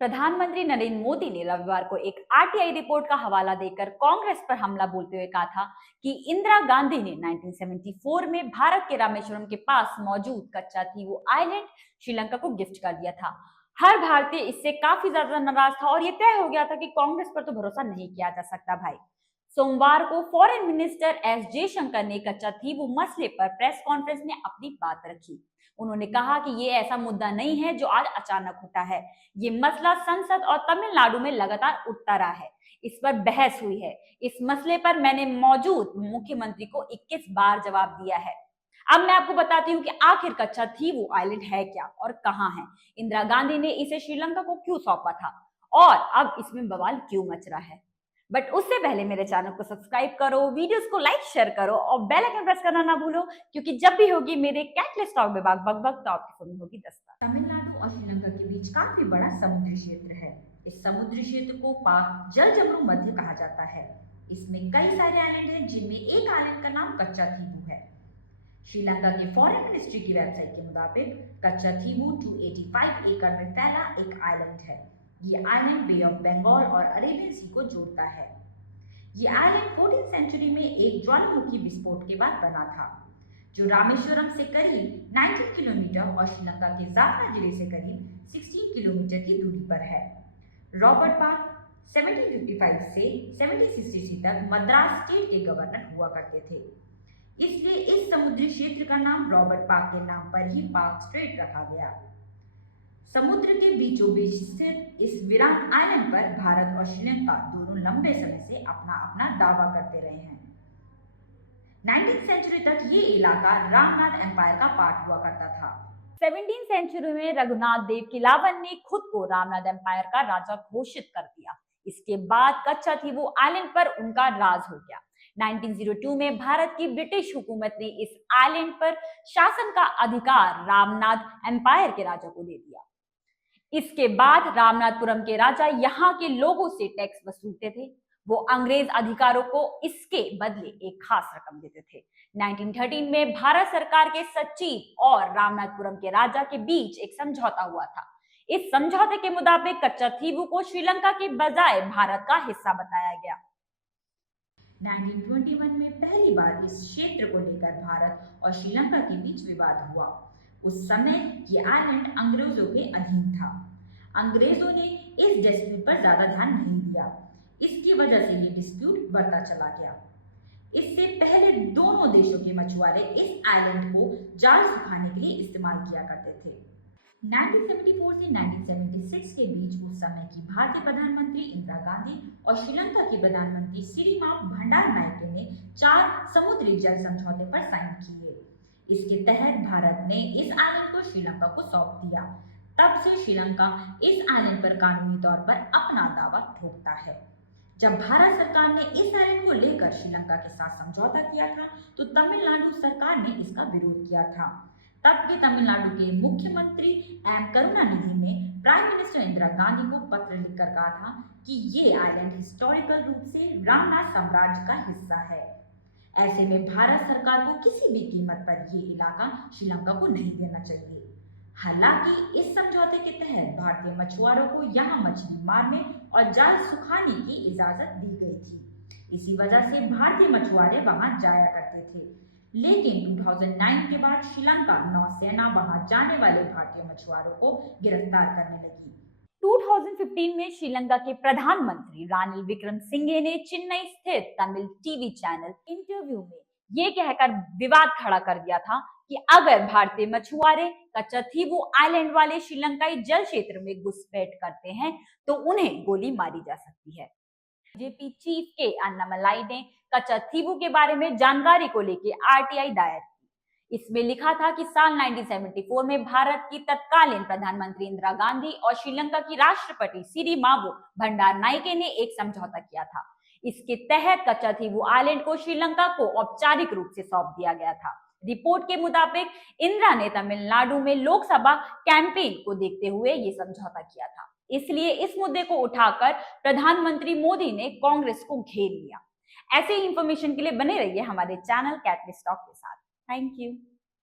प्रधानमंत्री नरेंद्र मोदी ने रविवार को एक आरटीआई रिपोर्ट का हवाला देकर कांग्रेस पर हमला बोलते हुए कहा था कि इंदिरा गांधी ने 1974 में भारत के रामेश्वरम के पास मौजूद कच्चा थीवू आइलैंड श्रीलंका को गिफ्ट कर दिया था। हर भारतीय इससे काफी ज्यादा नाराज था और यह तय हो गया था कि कांग्रेस पर तो भरोसा नहीं किया जा सकता भाई। सोमवार को फॉरेन मिनिस्टर एस जयशंकर ने कच्चा थीवू मसले पर प्रेस कॉन्फ्रेंस में अपनी बात रखी। उन्होंने कहा कि ये ऐसा मुद्दा नहीं है जो आज अचानक उठा है। ये मसला संसद और तमिलनाडु में लगातार उठता रहा है। इस पर बहस हुई है। इस मसले पर मैंने मौजूद मुख्यमंत्री को 21 बार जवाब दिया है। अब मैं आपको बताती हूँ कि आखिर कच्चा थीवू आइलैंड है क्या और कहाँ है। इंदिरा गांधी ने इसे श्रीलंका को क्यों सौंपा था और अब इसमें बवाल क्यों मच रहा है। बट उससे पहले मेरे चैनल को सब्सक्राइब करो, वीडियोस को लाइक शेयर करो और बेल आइकन प्रेस करना ना भूलो, क्योंकि जब भी होगी मेरे कैटलिस्ट टॉक में बक तो आपकी फोन में होगी दस्ता। तमिलनाडु और श्रीलंका के बीच काफी बड़ा समुद्री क्षेत्र है। इस समुद्री क्षेत्र को पाक जल जबरू मध्य कहा जाता है। इसमें कई सारे आइलैंड हैं, जिनमें एक आइलैंड का नाम कच्चा थीवू है। श्रीलंका के फॉरेन मिनिस्ट्री की वेबसाइट के मुताबिक कच्चा थीवू 285 एकड़ में फैला एक आइलैंड है। ये आइलैंड बे ऑफ बंगाल और अरेबियन सी को जोड़ता है। ये आइलैंड 14वीं सेंचुरी में एक ज्वालामुखी विस्फोट के बाद बना था, जो रामेश्वरम से करीब 19 किलोमीटर और श्रीलंका के जाफना जिले से करीब 16 किलोमीटर की दूरी पर है। रॉबर्ट पाक 1755 से 1763 तक मद्रास स्टेट के गवर्नर हुआ करते थे। इसलिए इस समुद्री क्षेत्र का नाम रॉबर्ट पाक के नाम पर ही पाक स्ट्रेट रखा गया। समुद्र के बीचों बीच स्थित इस वीरान आइलैंड पर भारत और श्रीलंका दोनों लंबे समय से अपना अपना दावा करते रहे हैं। 19वीं सेंचुरी तक ये इलाका रामनाथ एम्पायर का पार्ट हुआ करता था। 17वीं सेंचुरी में रघुनाथ देव किलावन ने खुद को रामनाथ एम्पायर का राजा घोषित कर दिया। इसके बाद कच्चा थीवू आइलैंड पर उनका राज हो गया। 1902 में भारत की ब्रिटिश हुकूमत ने इस आइलैंड पर शासन का अधिकार रामनाथ एम्पायर के राजा को दे दिया। इसके बाद रामनाथपुरम के राजा यहाँ के लोगों से टैक्स वसूलते थे। वो अंग्रेज अधिकारों को इसके बदले एक खास रकम देते थे। 1913 में भारत सरकार के सचिव और रामनाथपुरम के राजा के बीच एक समझौता हुआ था। इस समझौते के मुताबिक कच्चा थीवू को श्रीलंका के बजाय भारत का हिस्सा बताया गया। 1921 में पहली बार इस क्षेत्र को लेकर भारत और श्रीलंका के बीच विवाद हुआ। उस समय ये आइलैंड अंग्रेजों के अधीन था। अंग्रेजों ने इस डिस्प्यूट पर ज्यादा ध्यान नहीं दिया। इसकी वजह से ये डिस्प्यूट बढ़ता चला गया। इससे पहले दोनों देशों के मछुआरे इस आइलैंड को जाल सुखाने के लिए इस्तेमाल किया करते थे। 1974 से 1976 के बीच उस समय की भारतीय प्रधानमंत्री इंदिरा गांधी और श्रीलंका की प्रधानमंत्री सिरिमाव भंडारनायके ने 4 समुद्री जल समझौते पर साइन किए। इसके तहत भारत ने इस आइलैंड को श्रीलंका को सौंप दिया। तब से श्रीलंका इस आइलैंड पर कानूनी तौर पर अपना दावा ठोकता है। जब भारत सरकार ने इस आइलैंड को लेकर श्रीलंका के साथ समझौता किया था, तो तमिलनाडु सरकार ने इसका विरोध किया था। तब के तमिलनाडु के मुख्यमंत्री एम करुणानिधि ने प्राइम मिनिस्टर इंदिरा गांधी को पत्र लिखकर कहा था कि ये आइलैंड हिस्टोरिकल रूप से रामनाथ साम्राज्य का हिस्सा है। ऐसे में भारत सरकार को किसी भी कीमत पर ये इलाका श्रीलंका को नहीं देना चाहिए। हालांकि इस समझौते के तहत भारतीय मछुआरों को यहाँ मछली मारने और जाल सुखाने की इजाजत दी गई थी। इसी वजह से भारतीय मछुआरे वहां जाया करते थे। लेकिन 2009 के बाद श्रीलंका नौसेना वहां जाने वाले भारतीय मछुआरों को गिरफ्तार करने लगी। 2015 में श्रीलंका के प्रधानमंत्री रानिल विक्रमसिंघे ने चेन्नई स्थित तमिल टीवी चैनल इंटरव्यू में ये कहकर विवाद खड़ा कर दिया था कि अगर भारतीय मछुआरे कच्चा थीवू आइलैंड वाले श्रीलंकाई जल क्षेत्र में घुसपैठ करते हैं तो उन्हें गोली मारी जा सकती है। बीजेपी चीफ के अन्नामलाई ने कच्चा थीवू के बारे में जानकारी को लेकर आरटीआई दायर की। इसमें लिखा था कि साल 1974 में भारत की तत्कालीन प्रधानमंत्री इंदिरा गांधी और श्रीलंका की राष्ट्रपति सिरिमावो भंडारनायके ने एक समझौता किया था। इसके तहत कच्चा थीवू आइलैंड को श्रीलंका को औपचारिक रूप से सौंप दिया गया था। रिपोर्ट के मुताबिक इंदिरा ने तमिलनाडु में लोकसभा कैंपेन को देखते हुए ये समझौता किया था। इसलिए इस मुद्दे को उठाकर प्रधानमंत्री मोदी ने कांग्रेस को घेर लिया। ऐसे ही इंफॉर्मेशन के लिए बने रहिए हमारे चैनल कैटलिस्ट टॉक के साथ। Thank you.